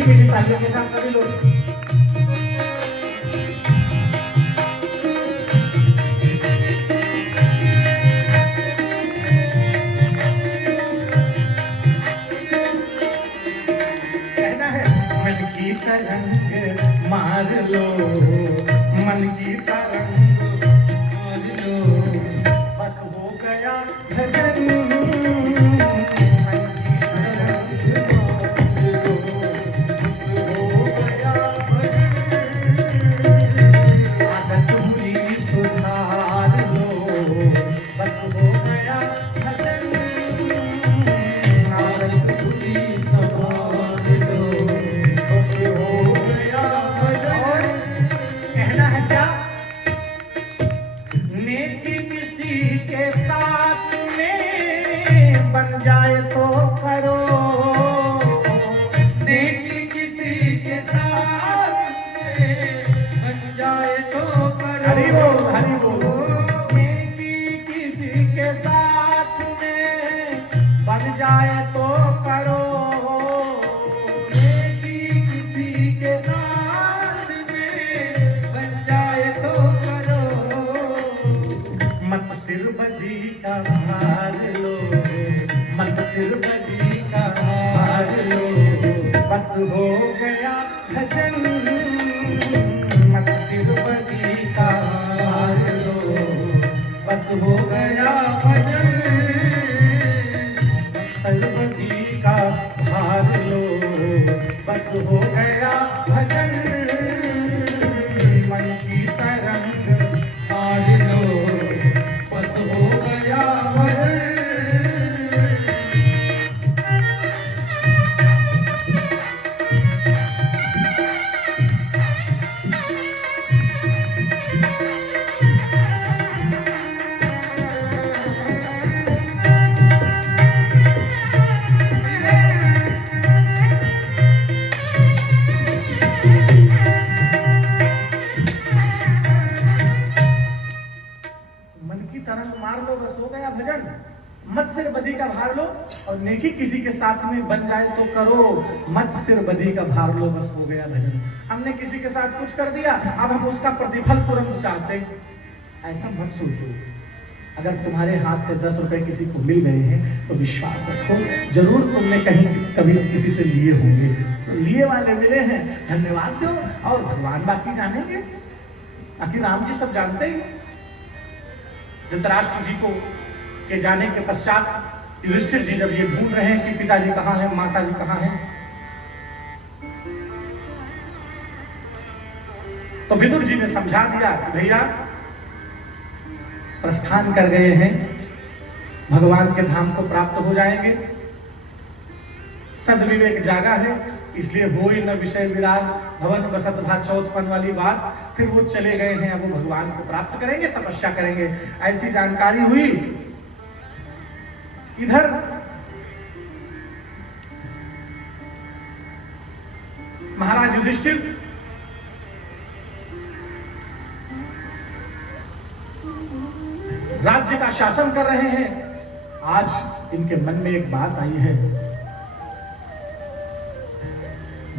मीठी मीठी तालियों के साथ सभी लोग। कहना है मन की तरंग मार लो, मन की तरंग मार लो, बस हो गया भजन। बन जाए तो करो, नेकी किसी के साथ में बन जाए तो करो। हरि बोल हरि बोल। नेकी किसी के साथ में बन जाए तो करो, नेकी किसी के साथ में बन जाए तो करो। मत सिर बदी का भार लो, मत सिर बदी का भार लो, बस हो गया भजन। मत सिर बदी का भार लो, बस हो गया भजन। सिर बदी का भार लो, बस हो गया भजन। मन की तरंग मार लो, बस हो गया भजन। मत सिर बदी का भार लो, और नेकी किसी के साथ में बन जाए तो करो। मत सिर बदी का भार लो, बस हो गया भजन। हमने किसी के साथ कुछ कर दिया, अब हम उसका प्रतिफल तुरंत चाहते, ऐसा मत सोचो। अगर तुम्हारे हाथ से 10 रुपए किसी को मिल गए हैं तो विश्वास रखो, जरूर तुमने कहीं कभी किसी से लिए होंगे। तो लिए वाले मिले हैं, धन्यवाद दो, और भगवान बाकी जानेंगे। बाकी राम जी सब जानते ही। धृतराष्ट्र जी को के जाने के पश्चात युधिष्ठिर जी जब ये ढूंढ रहे हैं कि पिताजी कहाँ हैं, माताजी कहाँ हैं, तो विदुर जी ने समझा दिया कि भैया प्रस्थान कर गए हैं, भगवान के धाम को प्राप्त हो जाएंगे। सद्विवेक जागा है, इसलिए होई न विषय विराग, भवन बसत भा चौथपन वाली बात। फिर वो चले गए हैं, अब वो भगवान को प्राप्त करेंगे, तपस्या करेंगे, ऐसी जानकारी हुई। इधर महाराज युधिष्ठिर राज्य का शासन कर रहे हैं। आज इनके मन में एक बात आई है,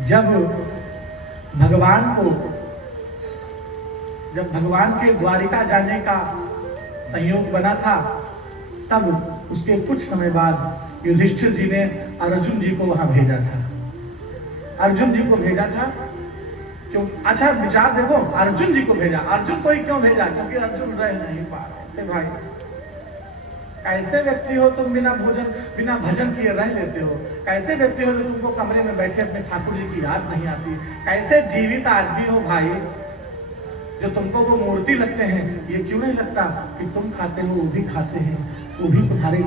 जब भगवान के द्वारिका जाने का संयोग बना था, तब उसके कुछ समय बाद युधिष्ठिर जी ने अर्जुन जी को वहां भेजा था। अर्जुन जी को भेजा था क्यों? अच्छा विचार देखो, अर्जुन जी को भेजा। अर्जुन को ही क्यों भेजा? क्योंकि अर्जुन रह नहीं पा रहे। भाई कैसे व्यक्ति हो तुम, बिना भजन किए रह लेते हो? कैसे व्यक्ति हो जो तुमको कमरे में बैठे अपने ठाकुर जी की याद नहीं आती? कैसे जीवित आदमी हो भाई जो तुमको वो मूर्ति लगते हैं? ये क्यों नहीं लगता कि तुम खाते हो वो भी खाते हैं, वो भी तुम्हारे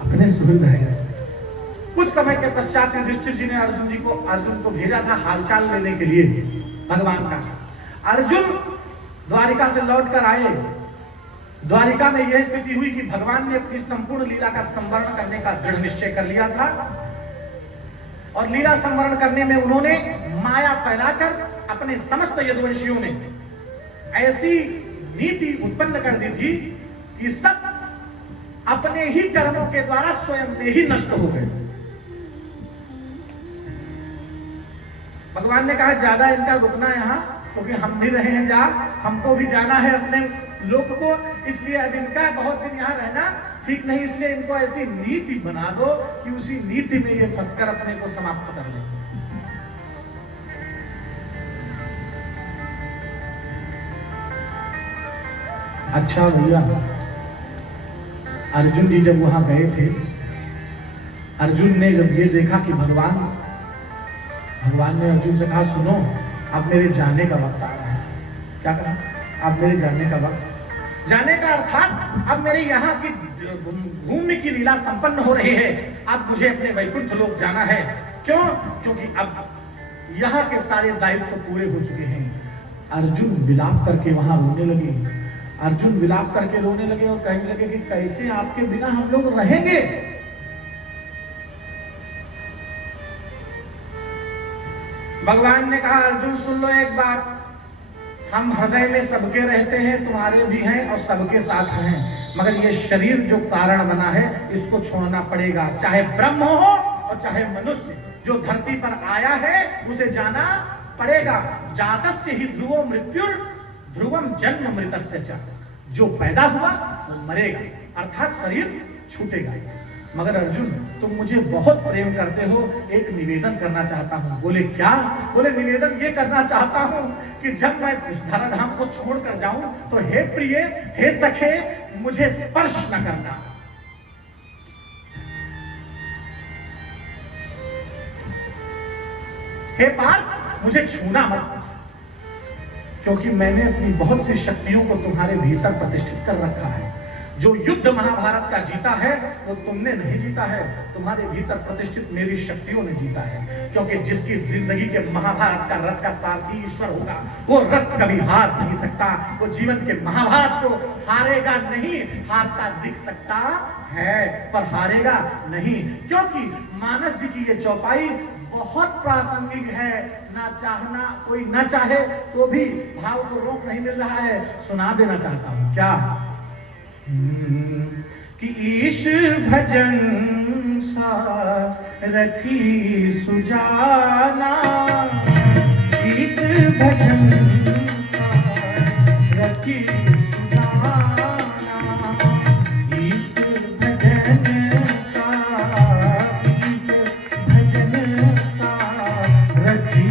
अपने सुहृद है। कुछ समय के पश्चात युधिष्ठिर जी ने अर्जुन को भेजा था हालचाल लेने के लिए भगवान का। अर्जुन द्वारिका से लौट कर आए। द्वारिका में यह स्थिति हुई कि भगवान ने अपनी संपूर्ण लीला का संवरण करने का दृढ़ निश्चय कर लिया था, और लीला संवरण करने में उन्होंने माया फैलाकर अपने समस्त यदुवंशियों में ऐसी नीति उत्पन्न कर दी थी कि सब अपने ही कर्मों के द्वारा स्वयं में ही नष्ट हो गए। भगवान ने कहा ज्यादा इनका रुकना यहाँ, क्योंकि हम भी रहे हैं जा, हमको भी जाना है अपने लोक को, इसलिए अब इनका बहुत दिन यहाँ रहना ठीक नहीं, इसलिए इनको ऐसी नीति बना दो कि उसी नीति में ये फंसकर अपने को समाप्त कर ले। अच्छा भैया, अर्जुन जी जब वहां गए थे, अर्जुन ने जब ये देखा कि भगवान ने अर्जुन से कहा सुनो, अब मेरे जाने का वक्त आ रहा है। क्या कहा? अब मेरे जाने का वक्त, जाने का अर्थात अब मेरी यहाँ की घूमने की लीला संपन्न हो रही है, अब मुझे अपने वैकुंठ लोक जाना है। क्यों? क्योंकि अब यहाँ के सारे दायित्व पूरे हो चुके हैं। अर्जुन विलाप करके वहां रोने लगे, अर्जुन विलाप करके रोने लगे और कहने लगे कि कैसे आपके बिना हम लोग रहेंगे। भगवान ने कहा अर्जुन सुन लो एक बात, हम हृदय में सबके रहते हैं, तुम्हारे भी हैं और सबके साथ हैं, मगर ये शरीर जो कारण बना है इसको छोड़ना पड़ेगा, चाहे ब्रह्म हो और चाहे मनुष्य, जो धरती पर आया है उसे जाना पड़ेगा। जातस्य ही ध्रुवो मृत्युर ध्रुवम जन्म मृतस्य च, जो पैदा हुआ वो मरेगा, अर्थात शरीर छूटेगा। मगर अर्जुन तुम मुझे बहुत प्रेम करते हो, एक निवेदन करना चाहता हूं। बोले क्या? बोले निवेदन ये करना चाहता हूं कि जब मैं इस धराधाम को छोड़कर जाऊं तो हे प्रिय, हे सखे, मुझे स्पर्श न करना। हे पार्थ, मुझे छूना मत, क्योंकि मैंने अपनी बहुत सी शक्तियों को तुम्हारे भीतर प्रतिष्ठित कर रखा है। जो युद्ध महाभारत का जीता है वो तुमने नहीं जीता है, तुम्हारे भीतर प्रतिष्ठित मेरी शक्तियों ने जीता है। क्योंकि जिसकी जिंदगी के महाभारत का रथ का सारथी ईश्वर होगा, वो रथ कभी हार नहीं सकता, वो जीवन के महाभारत को हारेगा नहीं, हारता दिख सकता है पर हारेगा नहीं। क्योंकि मानस जी की ये चौपाई बहुत प्रासंगिक है, ना चाहना कोई ना चाहे तो भी भाव को रोक नहीं मिल रहा है, सुना देना चाहता हूं। क्या? कि ईश भजन सारथी सुजाना, ईश भजन सारथी सुजाना, ईश भजन सारथी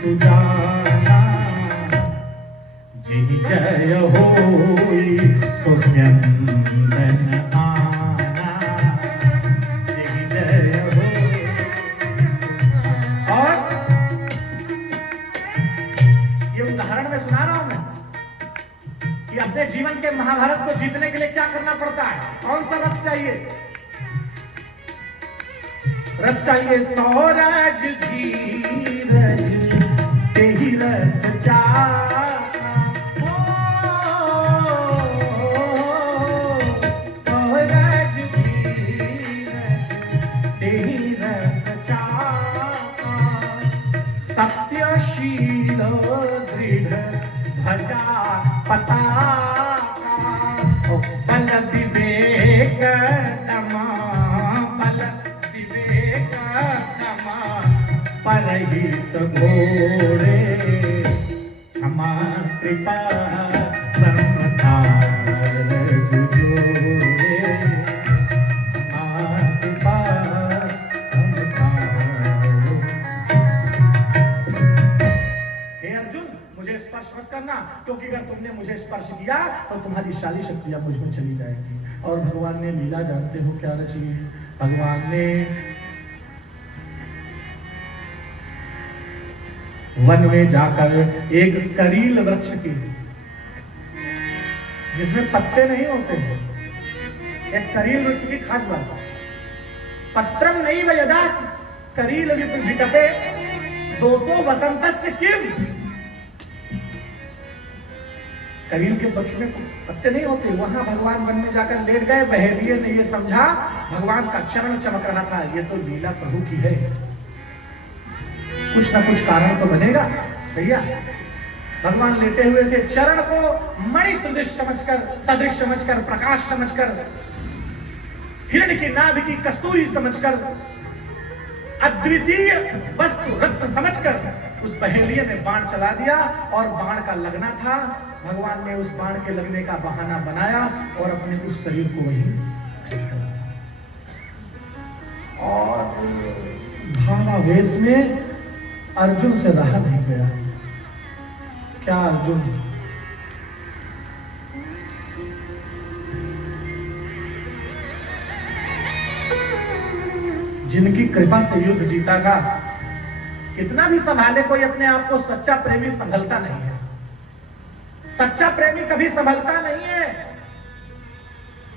सुजाना, जय जय होई सुस्यंदन आना, जय जय हो। और ये उदाहरण में सुना रहा हूं मैं कि अपने जीवन के महाभारत को जीतने के लिए क्या करना पड़ता है। कौन सा रथ चाहिए? रथ चाहिए सौराज धीरज तेहि रथ चाहा, सत्यशील दृढ़ भजा पताका, बल विवेक तमा, बल विवेक तमा, परहित घोड़े, क्षमा कृपा समता जुजोड़े, क्षमा कृपा समता। हे अर्जुन, मुझे स्पर्श मत करना, क्योंकि अगर तुमने मुझे स्पर्श किया तो तुम्हारी सारी शक्तियां मुझ में चली जाएगी। और भगवान ने लीला जानते हो क्या रची है? भगवान ने वन में जाकर एक करील वृक्ष की, जिसमें पत्ते नहीं होते, एक करील वृक्ष की खास बात, पत्रम नहीं वयदा करील विटपे 200 वसंतस्य किम, करील के वृक्ष में पत्ते नहीं होते, वहां भगवान वन में जाकर लेट गए। बहेलिये ने ये समझा भगवान का चरण चमक रहा था, ये तो लीला प्रभु की है, कुछ ना कुछ कारण तो बनेगा भैया। भगवान लेटे हुए थे, चरण को मणि सदृश समझकर, प्रकाश समझकर, हिरण की नाभि की कस्तूरी समझकर अद्वितीय वस्तु रत्न समझकर उस पहेलिये में बाण चला दिया और बाण का लगना था। भगवान ने उस बाण के लगने का बहाना बनाया और अपने उस शरीर को वहीं और भावावेश में अर्जुन से रहा नहीं गया। क्या अर्जुन जिनकी कृपा से युद्ध जीता था, कितना भी संभाले कोई अपने आप को, सच्चा प्रेमी संभलता नहीं है। सच्चा प्रेमी कभी संभलता नहीं है।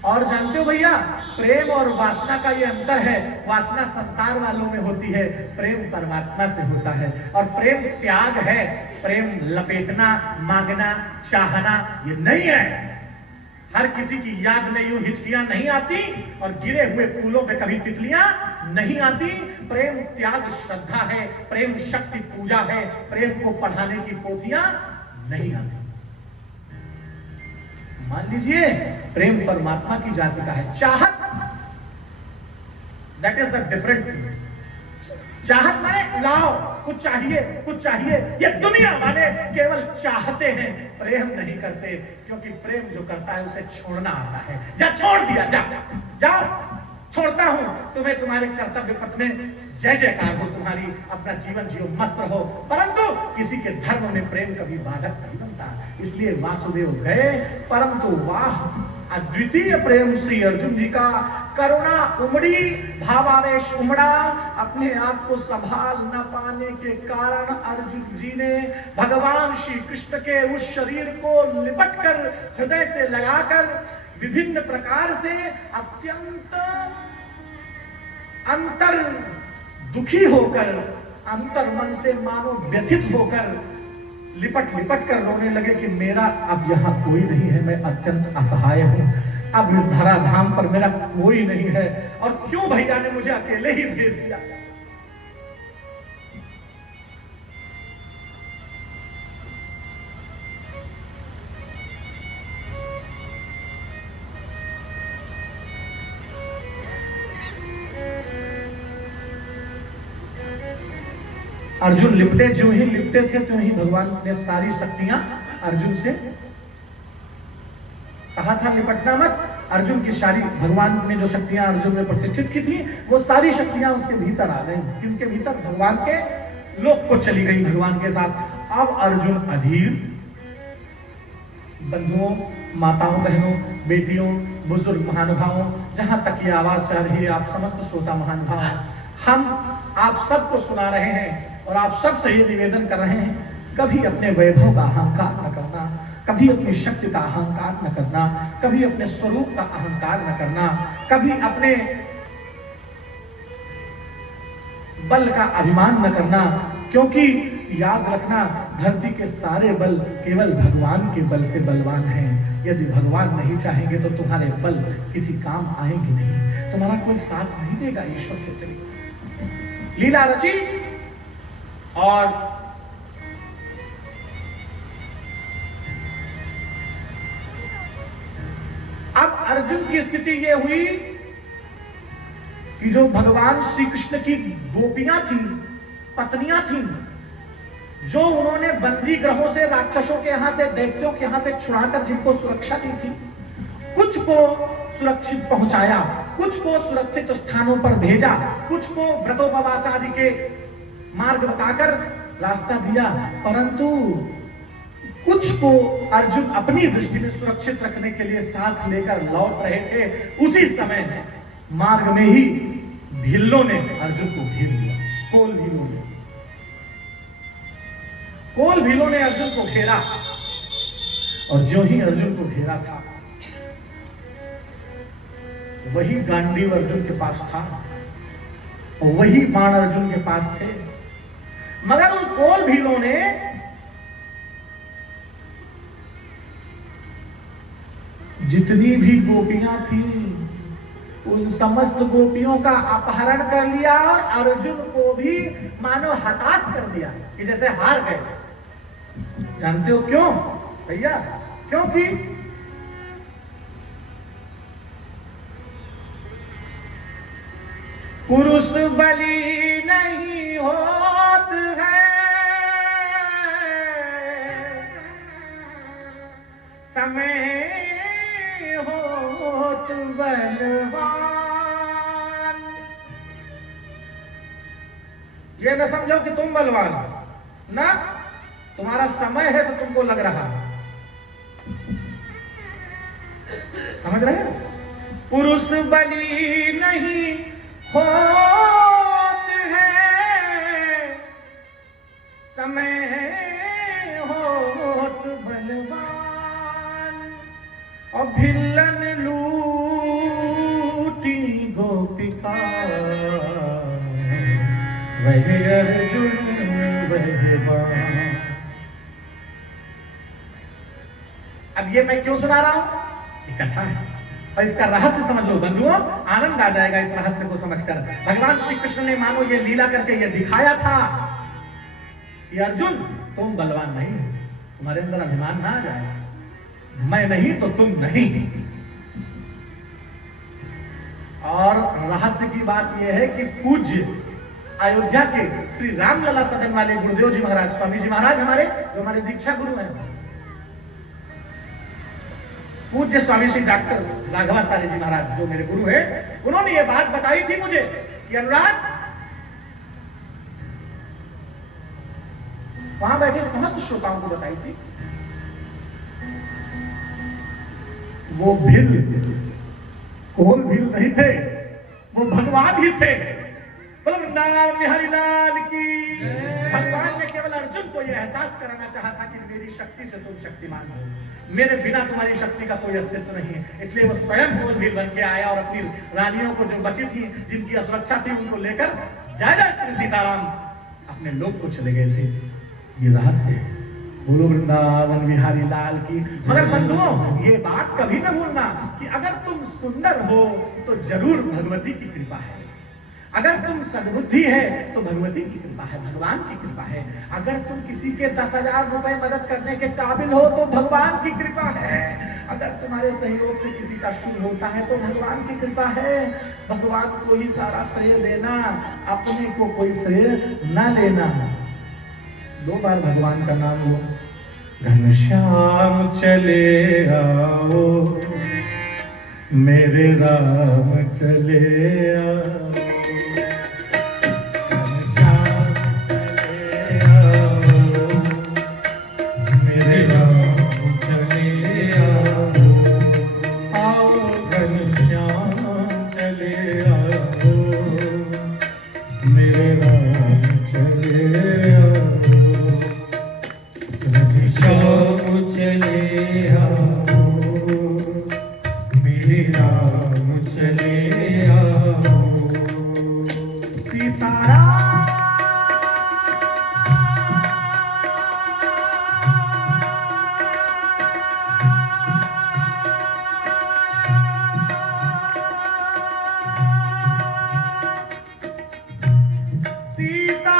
और जानते हो भैया, प्रेम और वासना का ये अंतर है। वासना संसार वालों में होती है, प्रेम परमात्मा से होता है। और प्रेम त्याग है, प्रेम लपेटना, मांगना, चाहना ये नहीं है। हर किसी की याद में यूं हिचकियां नहीं आती और गिरे हुए फूलों पे कभी तितलियां नहीं आती। प्रेम त्याग श्रद्धा है, प्रेम शक्ति पूजा है, प्रेम को पढ़ाने की पोथियां नहीं आती। मान लीजिए प्रेम परमात्मा की जाति का है। चाहत, that is the different thing. चाहत माने लाओ, कुछ चाहिए, कुछ चाहिए। ये दुनिया वाले केवल चाहते हैं, प्रेम नहीं करते। क्योंकि प्रेम जो करता है उसे छोड़ना आता है। जा छोड़ दिया, जा जाओ, छोड़ता हूं तुम्हें, तुम्हारे कर्तव्य पथ में जय जयकार हो तुम्हारी, अपना जीवन जियो, मस्त रहो। परंतु किसी के धर्म में प्रेम कभी बाधक नहीं बनता। इसलिए वासुदेव गए, परंतु वाह अद्वितीय प्रेम श्री अर्जुन जी का। करुणा उमड़ी, भावावेश उमड़ा। अपने आप को संभाल न पाने के कारण अर्जुन जी ने भगवान श्री कृष्ण के उस शरीर को लिपटकर, हृदय से लगाकर, विभिन्न प्रकार से अत्यंत अंतर दुखी होकर, अंतर मन से मानो व्यथित होकर लिपट कर रोने लगे कि मेरा अब यहाँ कोई नहीं है, मैं अत्यंत असहाय हूं, अब इस धराधाम पर मेरा कोई नहीं है, और क्यों भैया ने मुझे अकेले ही भेज दिया। अर्जुन लिपटे, जो ही लिपटे थे तो ही भगवान ने सारी शक्तियां अर्जुन से कहा था लिपटना मत। अर्जुन की सारी, भगवान ने जो शक्तियां अर्जुन में प्रतिष्ठित की थी वो सारी शक्तियां उसके भीतर आ गई। किनके भीतर? भगवान के लोक को चली गई भगवान के साथ। अब अर्जुन अधीर, बंधुओं, माताओं, बहनों, बेटियों, बुजुर्ग महानुभावों, जहां तक ये आवाज जा रही है, आप समस्त श्रोता महानुभाव, हम आप सबको सुना रहे हैं और आप सबसे ये निवेदन कर रहे हैं, कभी अपने वैभव का अहंकार न करना, कभी अपनी शक्ति का अहंकार न करना, कभी अपने स्वरूप का अहंकार न करना, कभी अपने बल का अभिमान न करना। क्योंकि याद रखना, धरती के सारे बल केवल भगवान के बल से बलवान हैं। यदि भगवान नहीं चाहेंगे तो तुम्हारे बल किसी काम आएंगे नहीं, तुम्हारा कोई साथ नहीं देगा। ईश्वर के तरीके लीला रची और अब अर्जुन की स्थिति यह हुई कि जो भगवान श्री कृष्ण की गोपियां थी, पत्नियां थी, जो उन्होंने बंदी ग्रहों से, राक्षसों के यहां से, दैत्यों के यहां से छुड़ाकर जिनको सुरक्षा दी थी, कुछ को सुरक्षित पहुंचाया, कुछ को सुरक्षित स्थानों पर भेजा, कुछ को व्रतोपवास आदि के मार्ग बताकर रास्ता दिया, परंतु कुछ को अर्जुन अपनी दृष्टि में सुरक्षित रखने के लिए साथ लेकर लौट रहे थे। उसी समय मार्ग में ही भिल्लों ने अर्जुन को घेर लिया। कोल भीलों ने अर्जुन को घेरा, और जो ही अर्जुन को घेरा था वही गांडीव अर्जुन के पास था और वही बाण अर्जुन के पास थे। मगर उन कोल भीलों ने जितनी भी गोपियां थी उन समस्त गोपियों का अपहरण कर लिया और अर्जुन को भी मानो हताश कर दिया कि जैसे हार गए। जानते हो क्यों भैया? क्योंकि पुरुष बलि न ये न समझो कि तुम बलवान हो ना, तुम्हारा समय है तो तुमको लग रहा है। समझ रहे हो? पुरुष बली नहीं होते हैं, समय होत बलवान। और भिल्लन लूटी गोपिका, वह अर्जुन वह बाण। अब ये मैं क्यों सुना रहा हूं? ये कथा है और इसका रहस्य समझ लो बंधुओं, आनंद आ जाएगा इस रहस्य को समझकर। भगवान श्री कृष्ण ने मानो ये लीला करके ये दिखाया था कि अर्जुन तुम बलवान नहीं हो, तुम्हारे अंदर अभिमान ना आ जाए, मैं नहीं तो तुम नहीं। और रहस्य की बात यह है कि पूज्य अयोध्या के श्री रामलला सदन वाले गुरुदेव जी महाराज, स्वामी जी महाराज हमारे, जो हमारे दीक्षा गुरु हैं, पूज्य स्वामी श्री डॉक्टर राघवाचार्य जी महाराज जो मेरे गुरु हैं, उन्होंने ये बात बताई थी मुझे कि अनुराग, वहां बैठे समस्त श्रोताओं को बताई थी, वो भील कोल भील नहीं थे, वो भगवान ही थे। बोलो वृंदावन बिहारी लाल की। भगवान ने केवल अर्जुन को यह एहसास कराना चाहा था कि मेरी शक्ति से तुम शक्तिमान हो, मेरे बिना तुम्हारी शक्ति का कोई अस्तित्व नहीं है। इसलिए वो स्वयं कोल भील बन के आया और अपनी रानियों को जो बची थी, जिनकी असुरक्षा थी, उनको लेकर जय श्री सीताराम अपने लोक को चले गए थे। ये रहस्य है। बोलो वृंदावन बिहारी लाल की। मगर बंधुओं, ये बात कभी न भूलना कि अगर तुम सुंदर हो तो जरूर भगवती की कृपा है, अगर तुम सद्बुद्धि है तो भगवती की कृपा है, भगवान की कृपा है, अगर तुम किसी के 10,000 रुपए मदद करने के काबिल हो तो भगवान की कृपा है, अगर तुम्हारे सहयोग से किसी का शुभ होता है तो भगवान की कृपा है। भगवान को ही सारा श्रेय देना, अपने को कोई श्रेय न लेना। 2 बार भगवान का नाम लो। घनश्याम चले आओ, मेरे राम चले आओ, घनश्याम चले आओ, मेरे राम चले आओ, आओ घनश्याम चले आओ, मेरे राम चले आओ, घनश्याम चले आओ, मेरे राम चले आओ। सीताराम सीता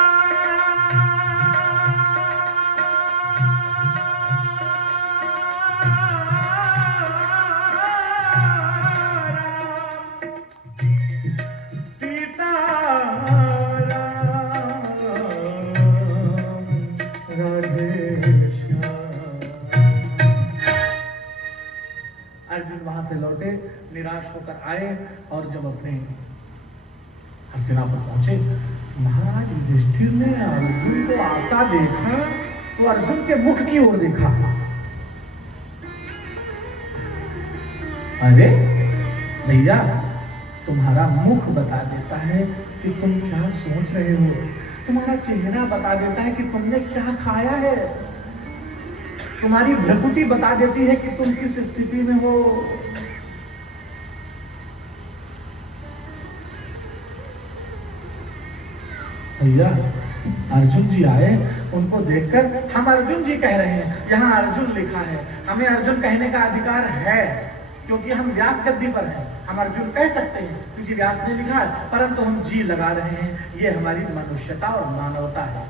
अर्जुन वहां से लौटे, निराश होकर आए और जब अपने हस्तिनापुर पहुंचे, महाराज युधिष्ठिर ने अर्जुन को आता देखा तो अर्जुन के मुख की ओर देखा। अरे भैया, तुम्हारा मुख बता देता है कि तुम क्या सोच रहे हो, तुम्हारा चेहरा बता देता है कि तुमने क्या खाया है, तुम्हारी भ्रकुटी बता देती है कि तुम किस स्थिति में हो। भैया, अर्जुन जी आए, उनको देखकर हम अर्जुन जी कह रहे हैं, यहाँ अर्जुन लिखा है, हमें अर्जुन कहने का अधिकार है क्योंकि हम व्यास गद्दी पर हैं, हम अर्जुन कह सकते हैं क्योंकि व्यास ने लिखा है, परंतु हम जी लगा रहे हैं। ये हमारी मनुष्यता और मानवता है,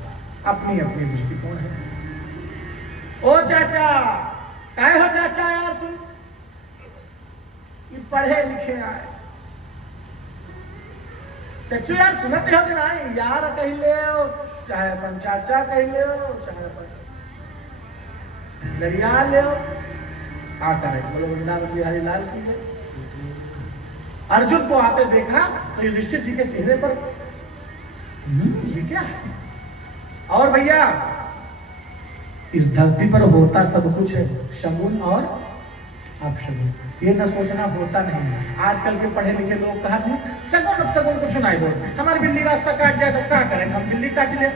अपनी अपनी दृष्टिकोण है। ओ चाचा, काय हो चाचा यार तुम, ये पढ़े लिखे आए चच्चू यार, सुनते हो कि नहीं यार, कह ले चाहे अपन चाचा कह ले, चाहे अपन दरिया ले, आ करे बोलो वृंदावन बिहारी लाल की है। अर्जुन को आते देखा तो युधिष्ठिर जी के चेहरे पर ये क्या है? और भैया इस धरती पर होता सब कुछ है, शगुन और अपशगुन। ये न सोचना होता नहीं है। आजकल के पढ़े लिखे लोग कहते हैं शगुन अपशगुन कुछ नहीं बोल, हमारी बिल्ली रास्ता काट जाए तो क्या करें, हम बिल्ली काट ले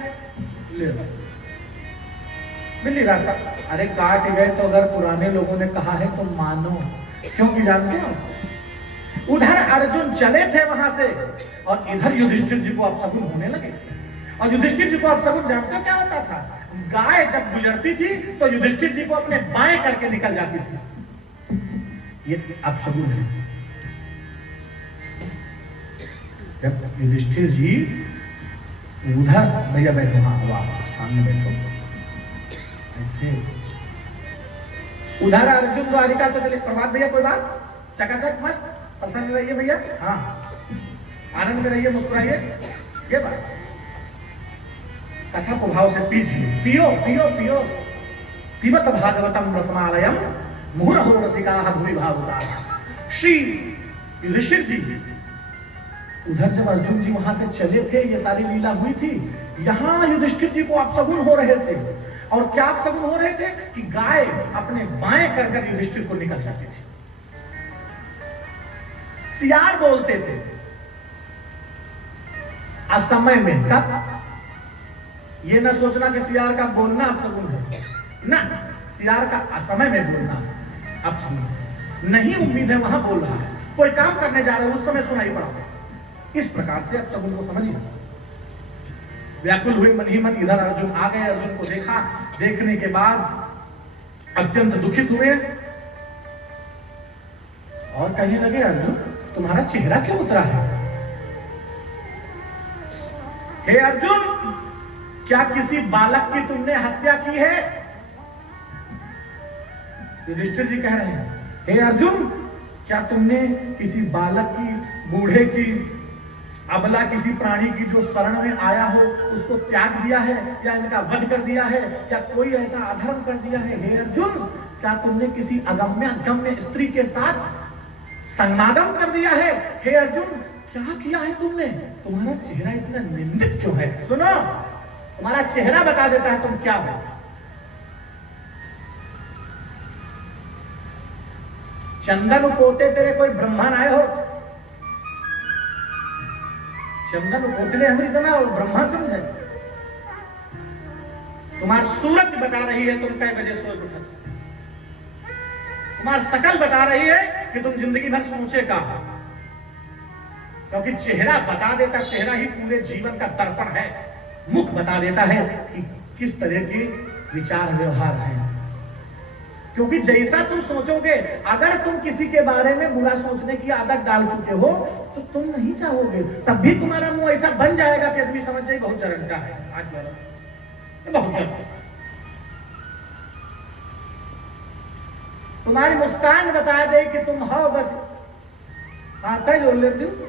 बिल्ली रास्ता। अरे काट गए तो अगर पुराने लोगों ने कहा है तो मानो, क्योंकि जानते हो उधर अर्जुन चले थे वहां से और इधर युधिष्ठिर जी को अपशगुन होने लगे। और युधिष्ठिर जी को अपशगुन जानते हो क्या होता था? गाय जब गुजरती थी तो युधिष्ठिर जी को अपने बाएं करके निकल जाती थी, ये अपशगुन है। जब युधिष्ठिर जी उधर, भैया बैठो, हाँ वाह सामने बैठो, ऐसे उधर अर्जुन द्वारिका से चले। प्रभात भैया कोई बात? चकाचक मस्त प्रसन्न रहिए भैया, हाँ आनंद में रहिए, मुस्कुराइए। ये बात कथा को भाव से पीजिए, पियो पियो पियो। पिबत भागवतम रसमालयम मुहुरहो रसिकाः भुवि भावुकाः। श्री युधिष्ठिर जी उधर जब अर्जुन जी वहां से चले थे, ये सारी लीला हुई थी, यहां युधिष्ठिर जी को अपशगुन हो रहे थे। और क्या अपशगुन हो रहे थे कि गाय अपने बाएं कर युधिष्ठिर को निकल जाती थी। सियार बोलते थे असमय में, कब? ये न सोचना कि सियार का बोलना अपशगुन है, ना, सियार का असमय में बोलना अपशगुन नहीं। उम्मीद है वहां बोल रहा है, कोई काम करने जा रहे हो उस समय सुनाई पड़ा, इस प्रकार से अपशगुन को समझिए। व्याकुल हुए मन ही मन इधर अर्जुन आ गए। अर्जुन को देखा, देखने के बाद अत्यंत दुखित हुए और कहने लगे अर्जुन तुम्हारा चेहरा क्यों उतरा है? हे अर्जुन, क्या किसी बालक की तुमने हत्या की है? युधिष्ठिर जी कह रहे हैं हे अर्जुन, क्या तुमने किसी बालक की, बूढ़े की, अबला किसी प्राणी की जो शरण में आया हो उसको त्याग दिया है, या इनका वध कर दिया है, या कोई ऐसा अधर्म कर दिया है? हे अर्जुन, क्या तुमने किसी अगम्य स्त्री के साथ संगमागम कर दिया है? हे अर्जुन, क्या किया है तुमने? तुम्हारा चेहरा इतना निंदित क्यों है? सुनो, तुम्हारा चेहरा बता देता है तुम क्या हो। चंदन पोते तेरे कोई ब्रह्मण आए हो? चंदन पोतले हम इतना और ब्रह्मा समझे? तुम्हारी सूरत बता रही है तुम कई बजे सोच उठे, तुम्हारी शकल बता रही है कि तुम जिंदगी भर सोचे का, क्योंकि चेहरा बता देता, चेहरा ही पूरे जीवन का दर्पण है। मुख बता देता है कि किस तरह के विचार व्यवहार है, क्योंकि जैसा तुम सोचोगे, अगर तुम किसी के बारे में बुरा सोचने की आदत डाल चुके हो तो तुम नहीं चाहोगे, तब भी तुम्हारा मुंह ऐसा बन जाएगा कि आदमी समझ जाए बहुत जरन का है, आज वाला बहुत जरन। तुम्हारी मुस्कान बता दे कि तुम हो बस, आता ही बोल लेती हूँ।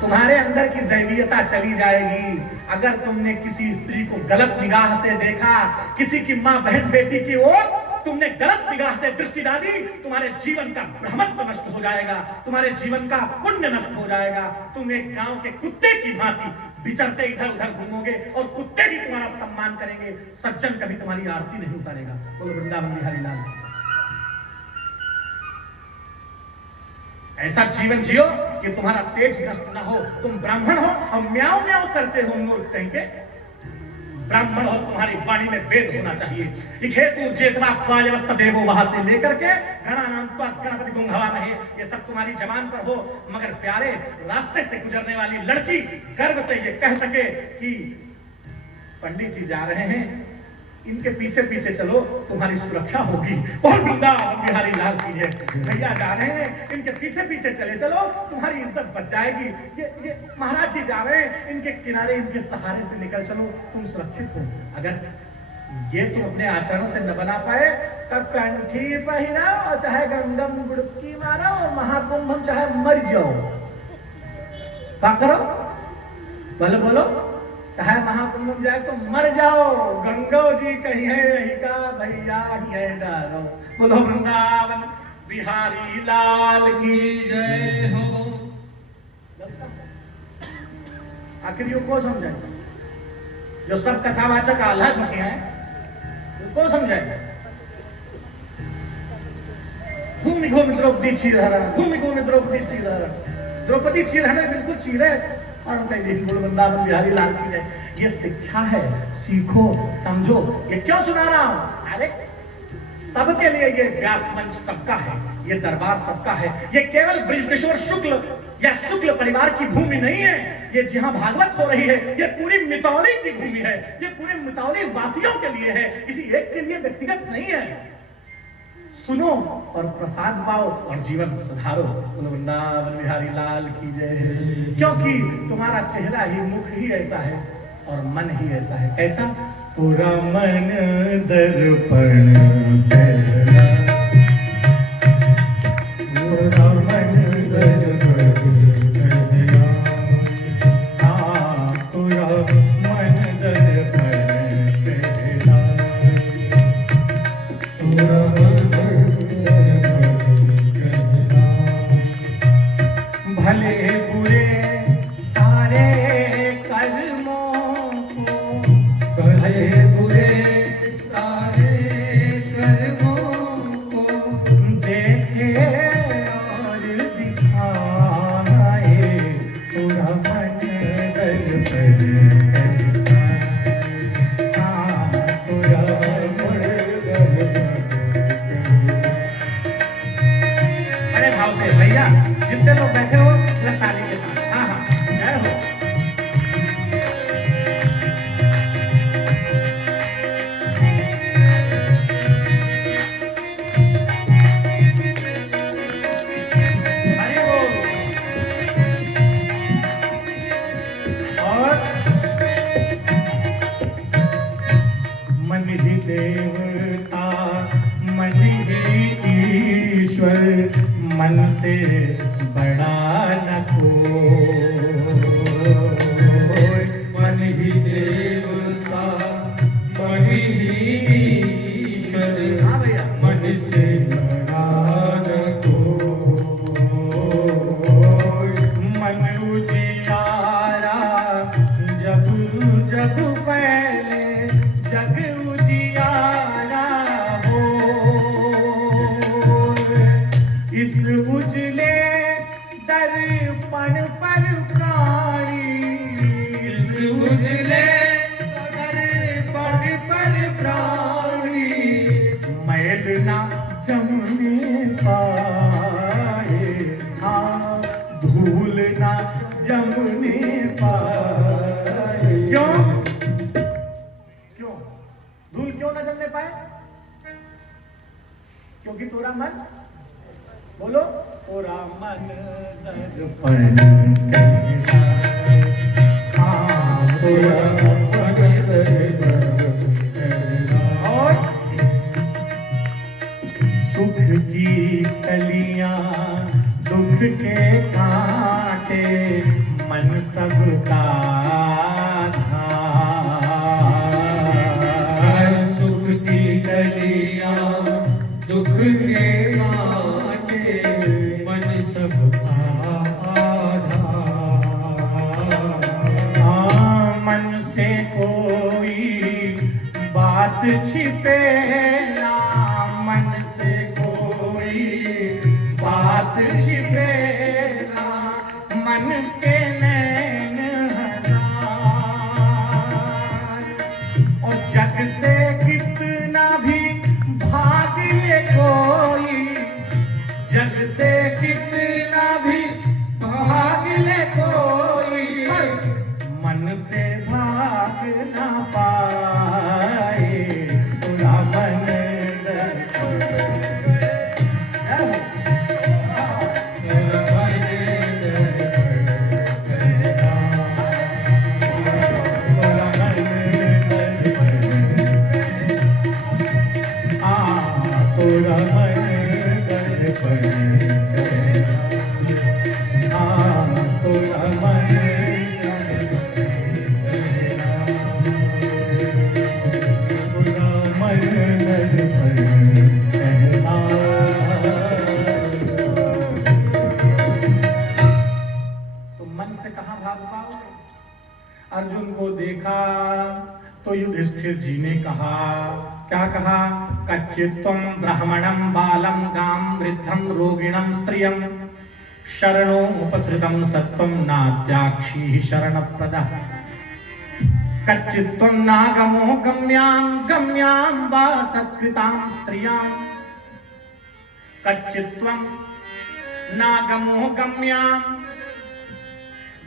तुम्हारे अंदर की दैवीयता चली जाएगी अगर तुमने किसी स्त्री को गलत निगाह से देखा, किसी की मां बहन बेटी की ओर तुमने गलत निगाह से दृष्टि डाली, तुम्हारे जीवन का ब्रह्मत्व नष्ट हो जाएगा, तुम्हारे जीवन का पुण्य नष्ट हो जाएगा। तुम एक गांव के कुत्ते की भांति विचरते इधर उधर घूमोगे और कुत्ते भी तुम्हारा सम्मान करेंगे, सज्जन कभी तुम्हारी आरती नहीं उतारेगा। बोलो वृंदावन बिहारी लाल। ऐसा जीवन जियो कि तुम्हारा तेज नष्ट न हो। तुम ब्राह्मण हो और म्याऊ म्याऊ करते हो मूर्ख कहेंगे। ब्राह्मण हो, तुम्हारी वाणी में वेद होना चाहिए। हेतु जेतवा पायवस्त देवो, वहां से लेकर के गणानांत्वा गणपति गुंघवा में, ये सब तुम्हारी जबान पर हो, मगर प्यारे रास्ते से गुजरने वाली लड़की गर्व से ये कह सके कि पंडित जी जा रहे हैं, इनके पीछे पीछे चलो, तुम्हारी सुरक्षा होगी। बहुत वृंदावन बिहारी लाल की है। भैया जा रहे हैं, इनके पीछे पीछे चले चलो, तुम्हारी इज्जत बच जाएगी। ये महाराज जी जा रहे हैं, इनके किनारे, इनके सहारे से निकल चलो, तुम सुरक्षित हो। अगर ये तुम अपने आचरण से न बना पाए, तब कंठी पहिरा और चाहे गंगम गुड़की मारो और महाकुंभम चाहे मर जाओ, क्या करो? बोलो बोलो, चाहे महाकुंभ जाए तो मर जाओ, गंगो जी कही है यही का भैया ये डालो। बोलो वृंदावन बिहारी लाल की जय हो। आखिर ये को समझे जो सब कथावाचक आल्हा चुके हैं, को समझे घूमि घूमि द्रौपदी चीरहरा, घूमि घूमि द्रौपदी चीरहरा, द्रौपदी चीरहरा बिल्कुल चीरे और बोल वृंदावन बिहारी लाल की जय। ये शिक्षा है, सीखो समझो। ये क्यों सुना रहा हूं? अरे सबके लिए ये व्यास मंच सबका है, ये दरबार सबका है। ये केवल बृजकिशोर शुक्ल या शुक्ल परिवार की भूमि नहीं है। ये जहां भागवत हो रही है, ये पूरी मितौली की भूमि है, ये पूरे मितौली वासियों के लिए है, किसी एक के लिए व्यक्तिगत नहीं है। सुनो और प्रसाद पाओ और जीवन सुधारो। वृंदावन बिहारी लाल की जय। क्योंकि तुम्हारा चेहरा ही, मुख ही ऐसा है और मन ही ऐसा है। कैसा? पूरा मन दर्पण तेरा, पूरा मन दर्पण तेरा, हाँ पूरा मन दर्पण तेरा, पूरा भले बुरे सारे कर्मों को, भले बुरे सारे कर्मों को देखे और दिखाए, पूरा मन दर्पण पूरा मन दर्पण। बड़े भाव से भैया जितने लोग बैठे हो ताली के साथ, हाँ हाँ जय हो। हरि बोल। और मन ही देवता, मन ही ईश्वर, मन से बड़ा न कोई। मन ही देवता, मन ही ईश्वर, मन से बड़ा न कोई। मन उजियारा जब जब फैले, जग उजियारा हो। इस उजले दर्पण पर प्राणी, इस उजले दर्पण पर प्राणी, मैल ना जमने पाए, हाँ धूल ना जमने पाए। क्यों? क्यों धूल क्यों ना जमने पाए? क्योंकि तोरा मन, बोलो, पूरा मन दर्पण तेरा, हाँ पूरा मन दर्पण तेरा। और सुख की कलियां, दुख के कांटे, मन सबका था। सुख की कलियां, दुख के बात छिपे ना, मन से कोई बात छिपे ना, मन के नैन हजार। और जग से कितना भी भाग ले कोई, जग से कितना भी भाग ले कोई, मन से भाग ना पाए, पूरा मन पूरा मन पूरा मन अर्जुन को देखा तो युधिष्ठिर जी ने कहा, क्या कहा? कच्चित्त्वं ब्राह्मणं बालं गां वृद्धं रोगिणं स्त्रियं शरणोपसृतं सत्त्वं नाद्याक्षी शरणप्रदः। कच्चित्त्वं नागमो गम्यां वा सत्कृतां स्त्रियां। कच्चित्त्वं नागमो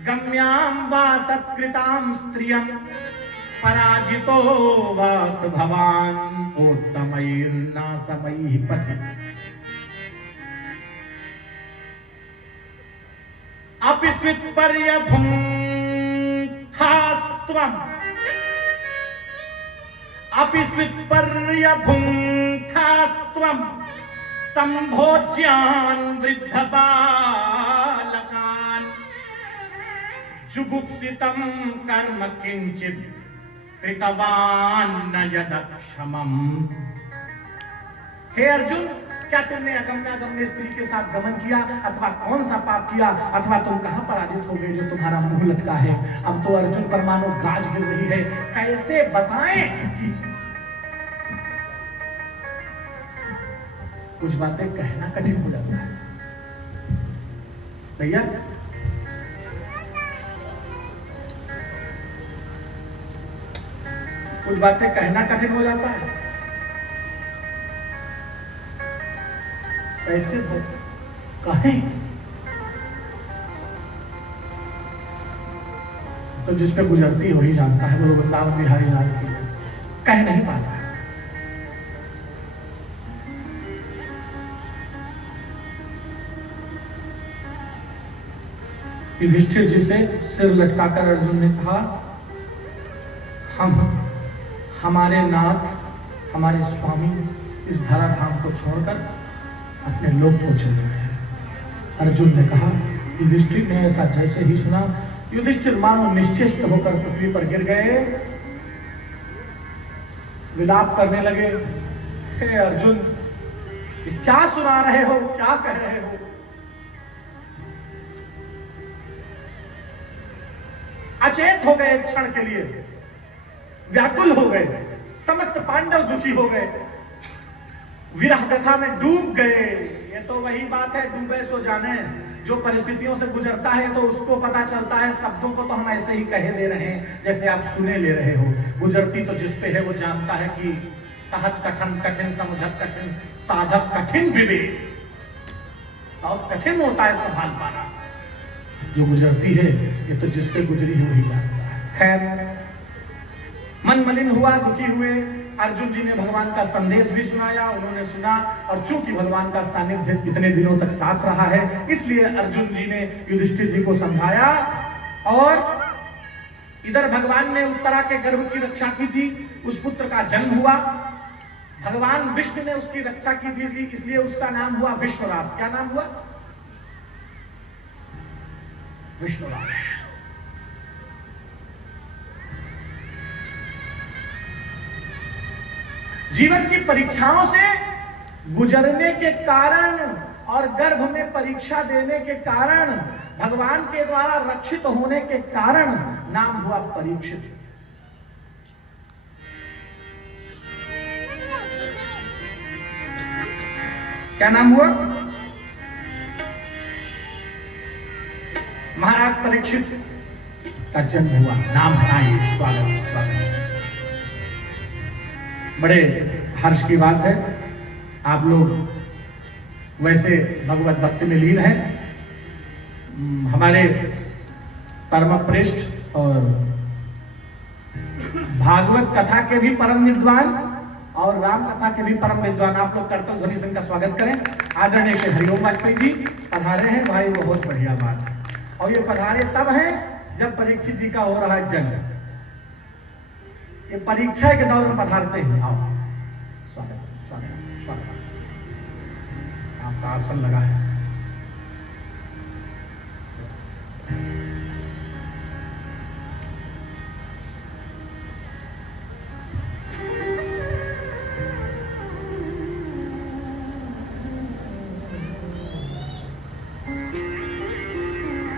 गम्यां वा सत्कृतां स्त्रियं पराजितो वात भवान् उत्तमैर्नासमैः पथि। अपि स्वित्पर्यभुङ्क्तास्त्वं सम्भोज्यान् वृद्धबालकान् जुगुप्सितं कर्म किंचित् कृतवान् न यदक्षमम्। हे अर्जुन, क्या तुमने अगम्य स्त्री के साथ गमन किया अथवा कौन सा पाप किया अथवा तुम कहां पराजित हो गए जो तुम्हारा मुंह लटका है? अब तो अर्जुन पर मानो गाज गिर रही है। कैसे बताएं कि कुछ बातें कहना कठिन हो जाता है भैया। कुछ बातें कहना कठिन हो जाता है। कैसे हो कहें? तो जिस पे गुजरती हो ही जानता है। वो वृंदावन बिहारी लाल की कह नहीं पाता। युधिष्ठिर जी से सिर लटकाकर अर्जुन ने कहा, हमारे नाथ, हमारे स्वामी इस धराधाम को छोड़कर अपने लोक को चले गए। अर्जुन ने कहा, युधिष्ठिर ने ऐसा जैसे ही सुना, युधिष्ठिर मानो निश्चेष्ट होकर पृथ्वी पर गिर गए, विलाप करने लगे। हे अर्जुन, क्या सुना रहे हो, क्या कह रहे हो? अचेत हो गए, एक क्षण के लिए व्याकुल हो गए। समस्त पांडव दुखी हो गए, विरह व्यथा में डूब गए। ये तो वही बात है, डूबे सो जाने। जो परिस्थितियों से गुजरता है तो उसको पता चलता है। शब्दों को तो हम ऐसे ही कहे दे रहे हैं जैसे आप सुने ले रहे हो। गुजरती तो जिस पे है वो जानता है कि कहत कठिन कठिन समझत कठिन साधक कठिन विवेक। बहुत कठिन होता है संभाल पाना। जो गुजरती है ये तो जिस पे गुजरी है वही जानता है। खैर, मन मलिन हुआ, दुखी हुए। अर्जुन जी ने भगवान का संदेश भी सुनाया, उन्होंने सुना। और चूंकि भगवान का सानिध्य इतने दिनों तक साथ रहा है, इसलिए अर्जुन जी ने युधिष्ठिर जी को समझाया। और इधर भगवान ने उत्तरा के गर्भ की रक्षा की थी, उस पुत्र का जन्म हुआ। भगवान विष्णु ने उसकी रक्षा की थी, इसलिए उसका नाम हुआ विष्णुराज। क्या नाम हुआ? विष्णुराज। जीवन की परीक्षाओं से गुजरने के कारण और गर्भ में परीक्षा देने के कारण, भगवान के द्वारा रक्षित होने के कारण नाम हुआ परीक्षित। क्या नाम हुआ? महाराज परीक्षित का जन्म हुआ। नाम आइए, स्वागत स्वागत। बड़े हर्ष की बात है। आप लोग वैसे भगवत भक्ति में लीन हैं। हमारे परम श्रेष्ठ और भागवत कथा के भी परम विद्वान और राम कथा के भी परम विद्वान, आप लोग करतल ध्वनि से इनका स्वागत करें। आदरणीय श्री हरिओम वाजपेयी जी पधारे हैं। भाई बहुत बढ़िया बात है। और ये पधारे तब हैं जब परीक्षित जी का हो रहा है जन्म। ये परीक्षा के दौर में पधारते हैं। आओ, स्वागत स्वागत स्वागत। आपका आसन लगा है।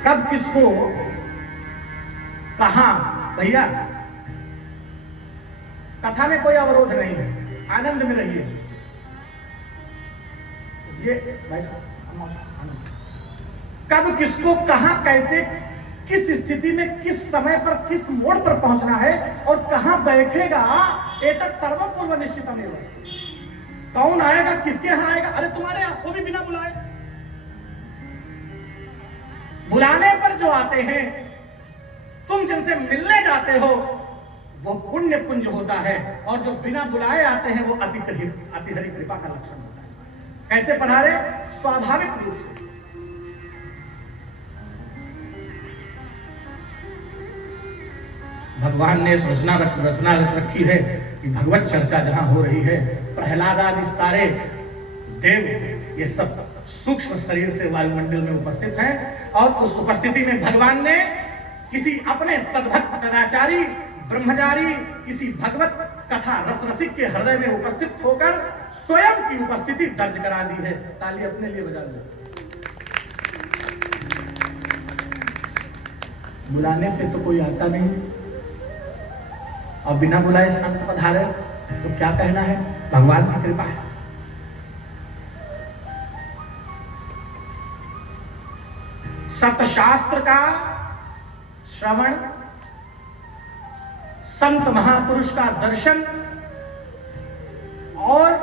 कब किसको कहां भैया कथा में कोई अवरोध नहीं है, आनंद में रहिए। ये कब किसको कहां कैसे किस स्थिति में किस समय पर किस मोड़ पर पहुंचना है और कहां बैठेगा, एतत् सर्वं पूर्व निश्चितमेव। कौन आएगा, किसके यहां आएगा, अरे तुम्हारे आपको भी बिना बुलाए, बुलाने पर जो आते हैं, तुम जिनसे मिलने जाते हो वो पुण्य पुंज होता है, और जो बिना बुलाए आते हैं वो अति हरि कृपा का लक्षण होता है। कैसे पधारे? स्वाभाविक रूप से। भगवान ने रचना रच रखी है कि भगवत चर्चा जहां हो रही है, प्रहलाद आदि सारे देव ये सब सूक्ष्म शरीर से वायुमंडल में उपस्थित हैं, और उस उपस्थिति में भगवान ने किसी अपने सद्भक्त सदाचारी ब्रह्मचारी किसी भगवत कथा रसिक के हृदय में उपस्थित होकर स्वयं की उपस्थिति दर्ज करा दी है। ताली अपने लिए बजा लो। बुलाने से तो कोई आता नहीं, और बिना बुलाए संत पधारे तो क्या कहना है, भगवान की कृपा है। सतशास्त्र का श्रवण, संत महापुरुष का दर्शन और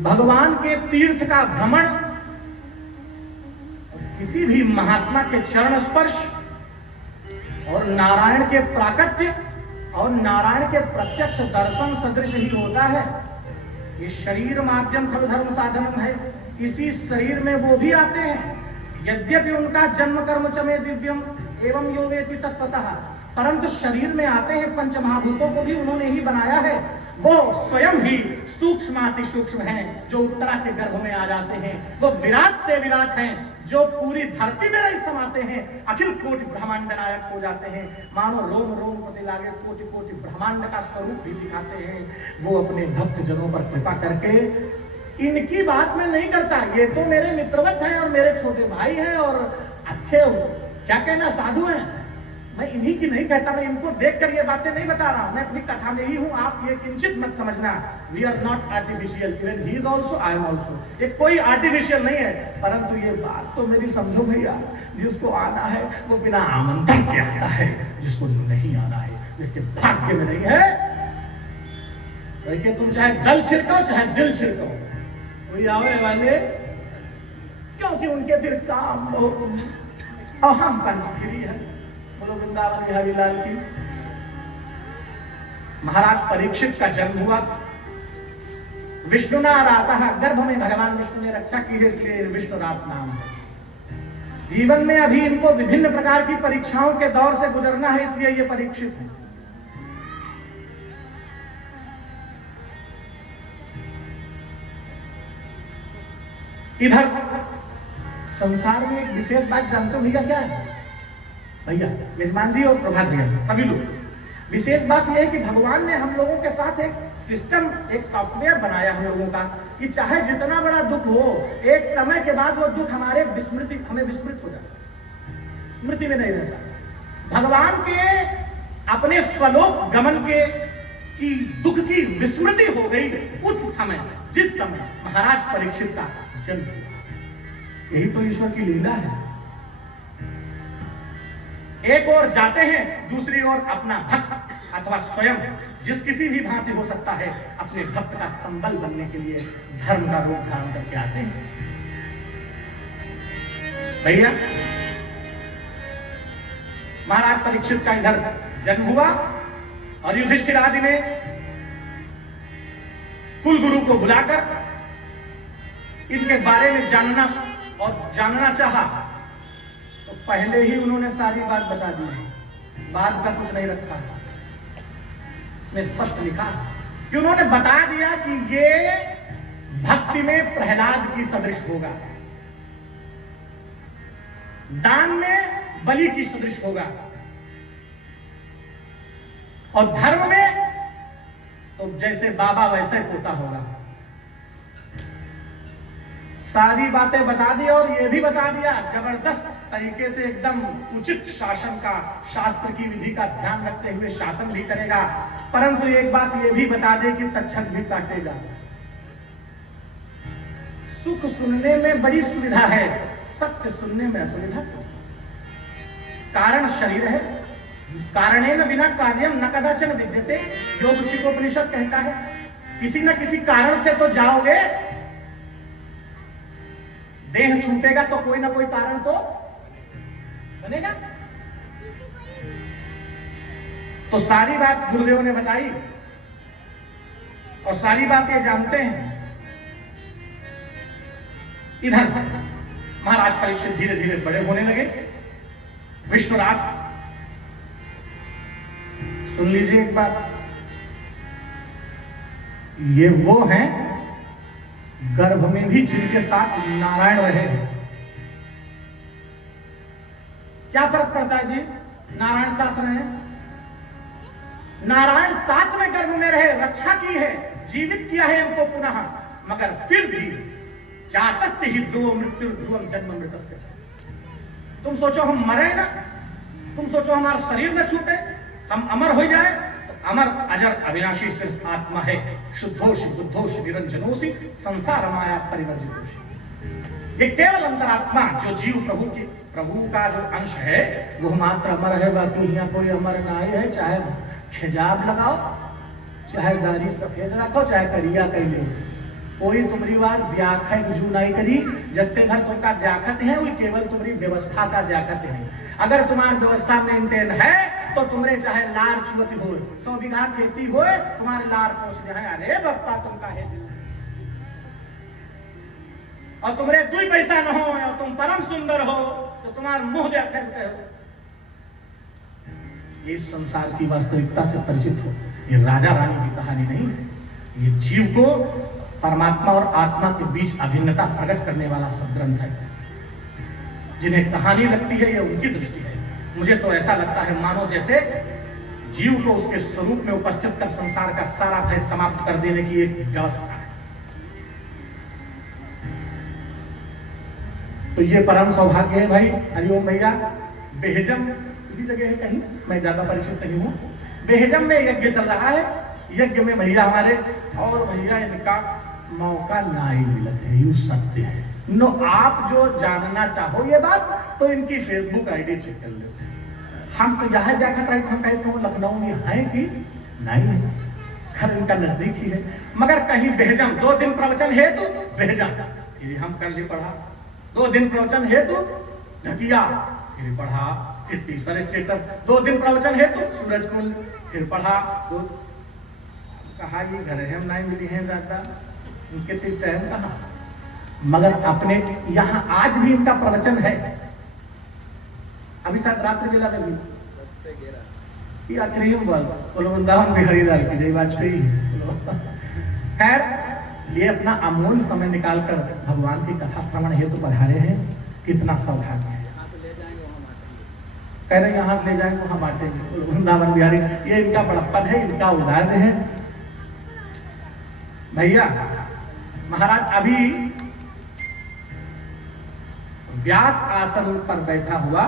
भगवान के तीर्थ का भ्रमण, किसी भी महात्मा के चरण स्पर्श और नारायण के प्राकट्य और नारायण के प्रत्यक्ष दर्शन सदृश ही होता है। ये शरीर माध्यम खल धर्म साधनम है, इसी शरीर में वो भी आते हैं। यद्यपि उनका जन्म कर्म च में दिव्यम एवं यो वेति तत्वतः, परंतु शरीर में आते हैं, पंच महाभूतों को भी उन्होंने ही बनाया है। वो स्वयं ही सूक्ष्माति सूक्ष्म हैं, जो उत्तरा के गर्भ में आ जाते हैं। वो विराट से विराट हैं, जो पूरी धरती में नहीं समाते हैं, अखिल कोटि ब्रह्मांड नायक हो जाते हैं। मानो रोम रोम प्रति लागे कोटि कोटि ब्रह्मांड का स्वरूप भी दिखाते हैं। वो अपने भक्त जनों पर कृपा करके, इनकी बात में नहीं करता, ये तो मेरे मित्रवत हैं और मेरे छोटे भाई हैं और अच्छे क्या कहना साधु हैं, मैं इन्हीं की नहीं कहता, मैं इनको देखकर ये बातें नहीं बता रहा हूं, मैं अपनी कथा में ही हूं। आप ये किंचित मत समझना, we are not artificial, even he is also, I am also. ये कोई आर्टिफिशियल नहीं है, परंतु ये बात तो मेरी समझो भैया, जिसको आना है वो बिना आमंत्रण के आता है, जिसको नहीं आना है, जिसके भाग्य में नहीं है, देखिए तुम चाहे दल छिड़काओ चाहे दिल छिड़काओ, कोई आवे वाले, क्योंकि उनके दिल काम अहम पंचगिरी है। बोलो वृंदावन बिहारी लाल की। महाराज परीक्षित का जन्म हुआ, विष्णुना रातः, गर्भ में भगवान विष्णु ने रक्षा की है, इसलिए विष्णुरात नाम है। जीवन में अभी इनको विभिन्न प्रकार की परीक्षाओं के दौर से गुजरना है, इसलिए ये परीक्षित है। इधर संसार में एक विशेष बात जानते हो भैया, क्या है भैया, यजमान जी और प्रभात भैया, सभी लोग, विशेष बात यह है कि भगवान ने हम लोगों के साथ एक सिस्टम, एक सॉफ्टवेयर बनाया हम लोगों का, कि चाहे जितना बड़ा दुख हो, एक समय के बाद वो दुख हमें विस्मृत हो जाता, स्मृति में नहीं रहता। भगवान के अपने स्वलोक गमन के की दुख की विस्मृति हो गई उस समय, जिस समय महाराज परीक्षित का जन्म हुआ। यही तो ईश्वर की लीला है। एक ओर जाते हैं, दूसरी ओर अपना भक्त अथवा स्वयं जिस किसी भी भांति हो सकता है, अपने भक्त का संबल बनने के लिए धर्म का रूप धारण करके आते हैं। भैया महाराज परीक्षित का इधर जन्म हुआ, और युधिष्ठिर आदि ने कुल गुरु को बुलाकर इनके बारे में जानना चाहा, तो पहले ही उन्होंने सारी बात बता दी, बाद का कुछ नहीं रखा। इसमें स्पष्ट लिखा कि उन्होंने बता दिया कि ये भक्ति में प्रहलाद की सदृश होगा, दान में बलि की सदृश होगा, और धर्म में तो जैसे बाबा वैसे पोता होगा। सारी बातें बता दी और ये भी बता दिया जबरदस्त तरीके से एकदम उचित शासन का, शास्त्र की विधि का ध्यान रखते हुए शासन भी करेगा, परंतु एक बात ये भी बता दे कि तक्षक भी काटेगा। सुख सुनने में बड़ी सुविधा है, सत्य सुनने में असुविधा। कारण शरीर है, कारणेन बिना कार्यम न कदाचन विद्यते, योग शिकोपनिषद कहता है। किसी न किसी कारण से तो जाओगे, देह छूटेगा तो कोई ना कोई कारण तो बनेगा। तो सारी बात गुरुदेव ने बताई और सारी बात ये जानते हैं। इधर महाराज परीक्षित धीरे धीरे बड़े होने लगे। विष्णुराज, सुन लीजिए एक बात, ये वो हैं गर्भ में भी जिनके साथ नारायण रहे। क्या फर्क पड़ता है जी, नारायण साथ रहे? नारायण साथ में गर्भ में रहे, रक्षा की है, जीवित किया है इनको पुनः, मगर फिर भी जातस्य ही ध्रुव मृत्यु ध्रुवम जन्म मृतस्य। तुम सोचो हम मरे ना, तुम सोचो हमारा शरीर न छूटे, हम अमर हो जाए, तो अमर अजर अविनाशी सिर्फ आत्मा है। शुद्धोष बुद्धोष निरंजनोषि संसार माया परिवर्जितोषि। ये केवल अंतरात्मा जो जीव प्रभु का जो अंश है वो मात्र अमर है, बाकी यहाँ कोई अमर नहीं है। चाहे खिजाब लगाओ, चाहे दाढ़ी सफेद रखो, चाहे करिया कर लो, कोई तुम्हारी बार व्याखत जू नहीं करी। जत्ते घर तुमका व्याखत है वो केवल तुम्हारी व्यवस्था का व्याखत है। अगर तुम्हारी व्यवस्था मेंटेन है तो तुम्हारे चाहे लार छुअती हो, 100 बीघा खेती हो, तुम्हारे लार पहुंच जाए, अरे बप्पा तुमका है। और तुम्हारे 2 पैसा न हो और तुम परम सुंदर हो तो तुम्हारा मुंह देखते हो। ये इस संसार की वास्तविकता से परिचित हो। ये राजा रानी की कहानी नहीं है, ये जीव को परमात्मा और आत्मा के बीच अभिन्नता प्रकट करने वाला सदग्रंथ है। जिन्हें कहानी लगती है ये उनकी दृष्टि है, मुझे तो ऐसा लगता है मानो जैसे जीव को उसके स्वरूप में उपस्थित कर संसार का सारा भय समाप्त कर देने की एक व्यवस्था है। तो ये परम सौभाग्य है भाई। हरिओम भैया। बेहजम इसी जगह है कहीं, मैं ज्यादा परिचित नहीं हूं। बेहजम में यज्ञ चल रहा है, यज्ञ में भैया हमारे, और भैया इनका मौका नहीं मिलत है, यू सत्य है। नो, आप जो जानना चाहो ये बात तो इनकी फेसबुक आईडी चेक कर लो। हम तो यहाँ जाकर हम लखनऊ में है कि नहीं है, खैर इनका नजदीक ही है। मगर कहीं बेहजम 2 दिन प्रवचन है तो बेहजम, फिर हम कल ही पढ़ा। 2 दिन प्रवचन है तो ढकिया, फिर पढ़ा। फिर तीसरा स्टेटस, 2 दिन प्रवचन है तो सूरजकुंड, फिर पढ़ा। तो कहा ये घर है, हम नहीं मिली हैं दादा, उनके टाइम कहा। मगर अपने यहाँ आज भी इनका प्रवचन है। अभी साथ रात्रि बेला में भी आखिरी वृंदावन बिहारी लाल की जय वाजपेयी। खैर, ये अपना अमूल्य समय निकालकर भगवान की कथा श्रवण हेतु पधारे हैं, कितना सौभाग्य है। कह रहे यहाँ ले जाएंगे वहां बांटेंगे। वृंदावन बिहारी, ये इनका बड़प्पन है, इनका उदाहरण है। भैया महाराज, अभी व्यास आसन पर बैठा हुआ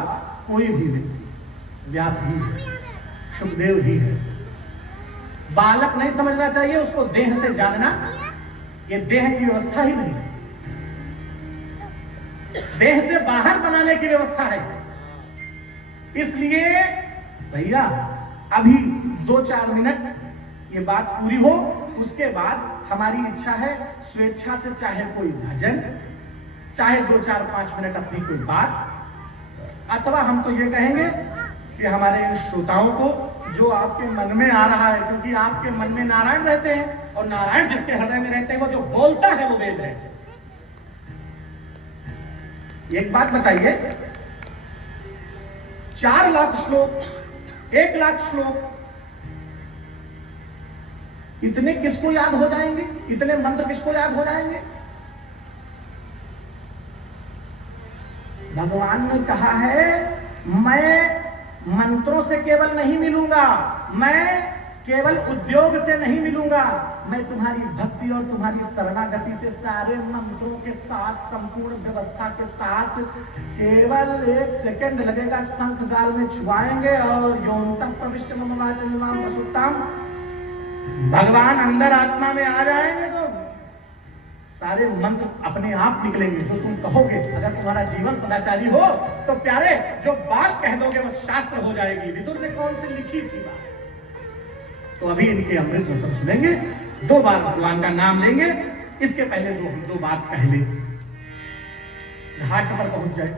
कोई भी व्यक्ति व्यास ही है, सुखदेव ही है। बालक नहीं समझना चाहिए उसको देह से जानना, ये देह की व्यवस्था ही नहीं, देह से बाहर बनाने की व्यवस्था है। इसलिए भैया अभी 2-4 मिनट ये बात पूरी हो, उसके बाद हमारी इच्छा है स्वेच्छा से चाहे कोई भजन, चाहे 2-4-5 मिनट अपनी कोई बात, अथवा हम तो ये कहेंगे कि हमारे इन श्रोताओं को जो आपके मन में आ रहा है, क्योंकि आपके मन में नारायण रहते हैं और नारायण जिसके हृदय में रहते हैं वो जो बोलता है वो वेद है। एक बात बताइए, 4 लाख श्लोक, 1 लाख श्लोक, इतने किसको याद हो जाएंगे? इतने मंत्र किसको याद हो जाएंगे? भगवान ने कहा है मैं मंत्रों से केवल नहीं मिलूंगा, मैं केवल उद्योग से नहीं मिलूंगा, मैं तुम्हारी भक्ति और तुम्हारी शरणागति से, सारे मंत्रों के साथ, संपूर्ण व्यवस्था के साथ, केवल 1 सेकंड लगेगा, शंख गाल में छुआएंगे और यौनतम प्रविष्ट मम वाचम इमाम पशुताम, भगवान अंदर आत्मा में आ जाएंगे तो सारे मंत्र अपने आप निकलेंगे जो तुम कहोगे। अगर तुम्हारा जीवन सदाचारी हो तो प्यारे जो बात कह दोगे वो शास्त्र हो जाएगी। विदुर ने कौन सी लिखी थी बात? तो अभी इनके अमृत वचन सुनेंगे, 2 बार भगवान का नाम लेंगे। इसके पहले दो बात पहले घाट पर पहुंच जाए।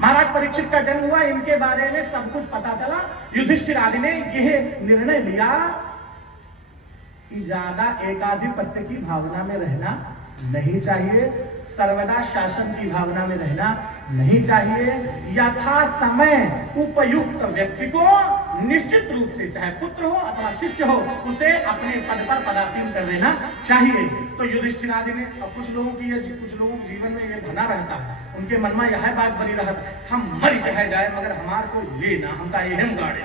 महाराज परीक्षित का जन्म हुआ, इनके बारे में सब कुछ पता चला। युधिष्ठिर आदि ने यह निर्णय लिया कि ज्यादा एकाधिपत्य की भावना में रहना नहीं चाहिए, सर्वदा शासन की भावना में रहना नहीं चाहिए। यथा समय उपयुक्त व्यक्ति को निश्चित रूप से, चाहे पुत्र हो अथवा शिष्य हो, उसे अपने पद पर पदासीन कर देना चाहिए। तो युधिष्ठिर आदि ने, अब कुछ लोगों के जीवन में ये बना रहता है, उनके मन में यह बात बनी रहत, हम मर चाहे जाए मगर हमारे को लेना, हमका एहम गाड़े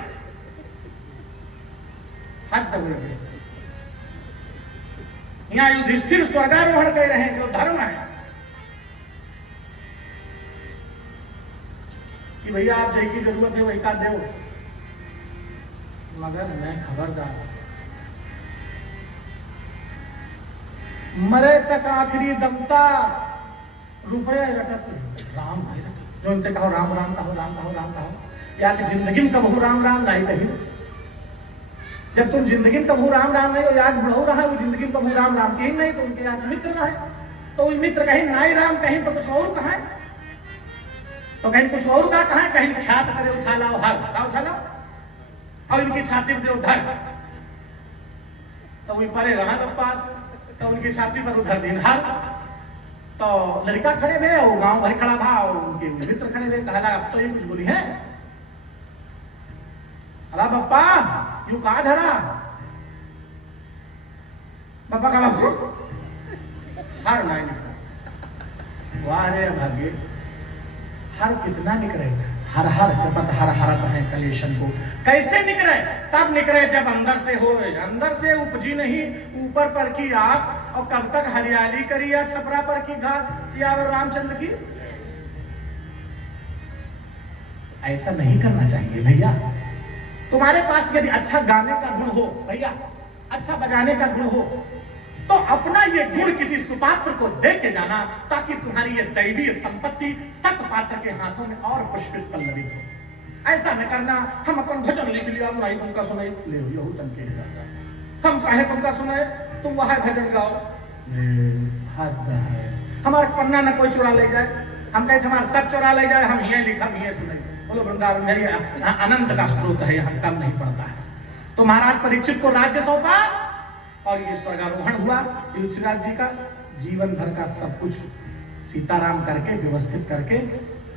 हद। यहाँ युधिष्ठिर स्वर्गारोहण कह रहे हैं, जो धर्म है कि भैया आप जय की जरूरत है वही का दो, मगर मैं खबरदार, मरे तक आखिरी दमता रुपया रटत राम भाई रटत, जो इनसे कहो राम राम कहो, राम कहो, राम कहो, या कि जिंदगी में कबहू राम राम नहीं कही। जब तुम जिंदगी में कबहू राम राम नहीं हो, याद बुढ़ऊ रहा, वो जिंदगी में कबहू राम राम कहीं नहीं, तो उनके याद मित्र रहे, तो मित्र कहीं नाई राम, कहीं तो कुछ और कहा, तो कहीं कुछ और का कहा, कहीं ख्यात करे उठा लाओ हर उठा लाओ, और इनकी छाती पर उधर, तो वही परे रहा पास, तो उनकी छाती पर उधर दिन हर, तो लड़का खड़े हुए, वो गांव भर खड़ा था, उनके मित्र खड़े हुए, कहला अब तो ये कुछ बोली है, अरे बप्पा यू का धरा, बप्पा का हर नहीं निकला, वारे भाग्य हर कितना निकले, हर हर जपत हर हर कहे कलेशन को, कैसे निकले? तब निकले जब अंदर से हो, अंदर से उपजी नहीं ऊपर पर की आस, और कब तक हरियाली करी या छपरा पर की घास, सियावर रामचंद्र की। ऐसा नहीं करना चाहिए भैया। तुम्हारे पास यदि अच्छा गाने का गुण हो भैया, अच्छा बजाने का गुण हो, तो अपना ये गुण किसी सुपात्र को दे के जाना, ताकि तुम्हारी ये दैवीय संपत्ति सत पात्र के हाथों में और पुष्पित पल्लवित हो। ऐसा न करना हम अपन भजन लिख लिया, नहीं तुमका सुनाई ले यहू तनके जाता, हम कहे तुमका सुनाए तुम वह भजन गाओ, हद है। हमारा पन्ना न कोई चुरा ले जाए, हम कहे हमारा सब चुरा ले जाए, हम ये लिखा हम ये सुनाई, बोलो वृंदावन मेरी अनंत का स्रोत है, हम कम नहीं पड़ता है। तो महाराज परीक्षित को राज्य सौंपा और ये स्वर्गारोहण हुआ। युधिष्ठिर जी का जीवन भर का सब कुछ सीताराम करके व्यवस्थित करके,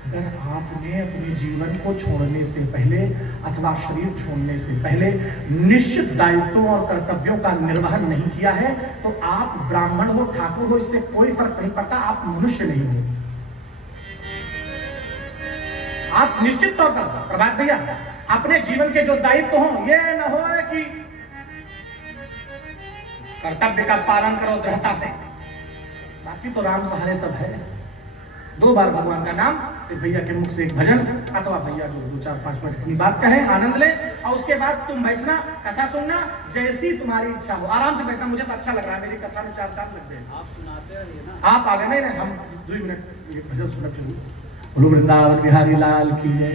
अगर आपने अपने जीवन को छोड़ने से पहले अथवा शरीर छोड़ने से पहले निश्चित दायित्वों और कर्तव्यों का निर्वहन नहीं किया है, तो आप ब्राह्मण हो ठाकुर हो इससे कोई फर्क नहीं पड़ता, आप मनुष्य नहीं हो। आप निश्चित तौर पर प्रभात भैया अपने जीवन के जो दायित्व हो, ये न हो कि कर्तव्य का पालन करो दृढ़ता से, बाकी तो राम सहारे सब है। 2 बार भगवान का नाम, फिर भैया के मुख से एक भजन, अथवा भैया जो 2-4-5 मिनट अपनी बात कहें, आनंद ले, और उसके बाद तुम बैठना कथा सुनना, जैसी तुम्हारी इच्छा हो, आराम से बैठना। मुझे तो अच्छा लग रहा है, मेरी कथा में 4 साल लग गए। आप सुनाते रहिए ना, आप आगे नहीं, हम 2 मिनट ये भजन सुनना चाहिए। बोलो वृंदावन बिहारी लाल की जय।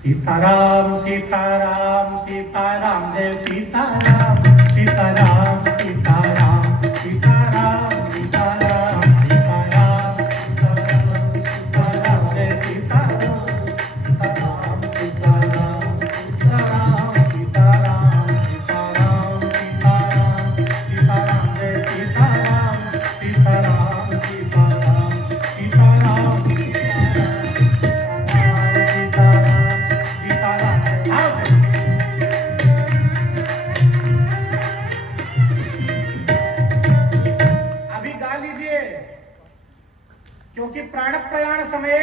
सीताराम सीताराम सीताराम जय सीताराम, सीताराम सीताराम सीताराम सीताराम सीताराम सीताराम जय सीताराम, सीताराम सीताराम सीताराम सीताराम सीताराम सीताराम सीताराम जय सीताराम, सीताराम सीताराम सीताराम क्योंकि प्राण प्रयाण समय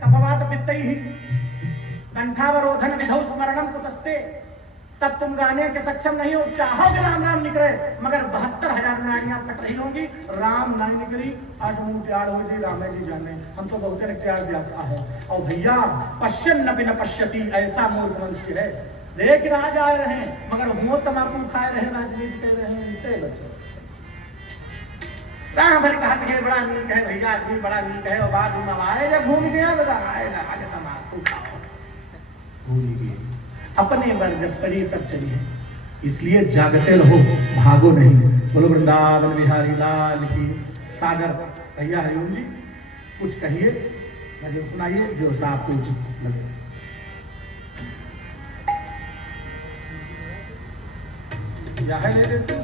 तपवात पित्तई ही, कंठावरोधन विधौ स्मरणम कुतस्ते, तब तुम गाने के सक्षम नहीं हो, चाहोगे राम नाम निकले मगर 72,000 नाड़ियां कट रही होंगी, राम नाम निकली आज मुंह त्यार हो जी, राम जी जाने हम तो बहुत त्यार जाता है। और भैया पश्यन न बिन पश्यति, ऐसा मूर्ख मनुष्य है, देख राज आए रहे मगर मुंह तमाकू खाए रहे, राजनीति कर रहे हैं बच्चों। राम भर कहा है बड़ा नीक है भैया, आदमी बड़ा नीक है, और बाद में आए जब घूम गया तो आएगा आगे तमाकू खाओ, भूल गए अपने बर जब करिए तब चलिए, इसलिए जागते रहो, भागो नहीं। बोलो वृंदावन बिहारी लाल की। सागर भैया हरिओम जी कुछ कहिए, जो सुनाइए जो आपको उचित लगे। है ले लेते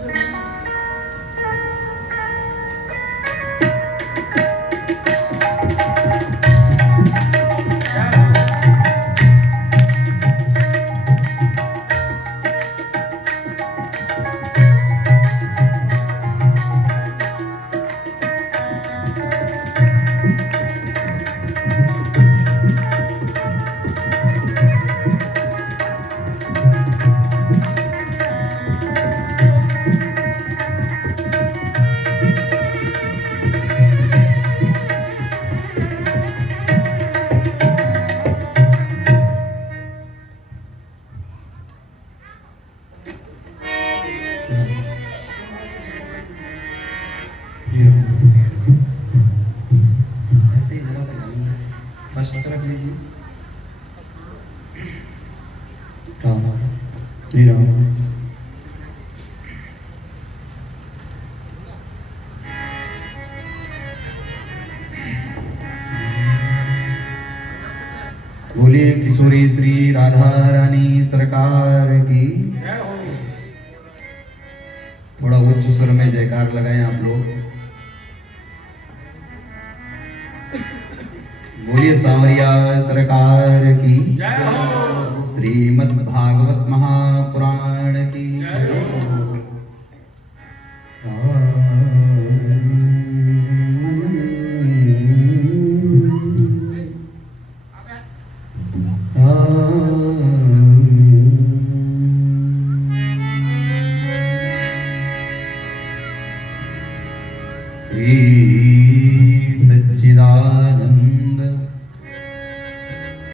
श्री राम। बोलिए किशोरी श्री राधा रानी सरकार की। थोड़ा उच्च स्वर में जयकार लगाएं आप लोग। बोलिए सांवरिया सरकार की। श्रीमद् भागवत महापुराण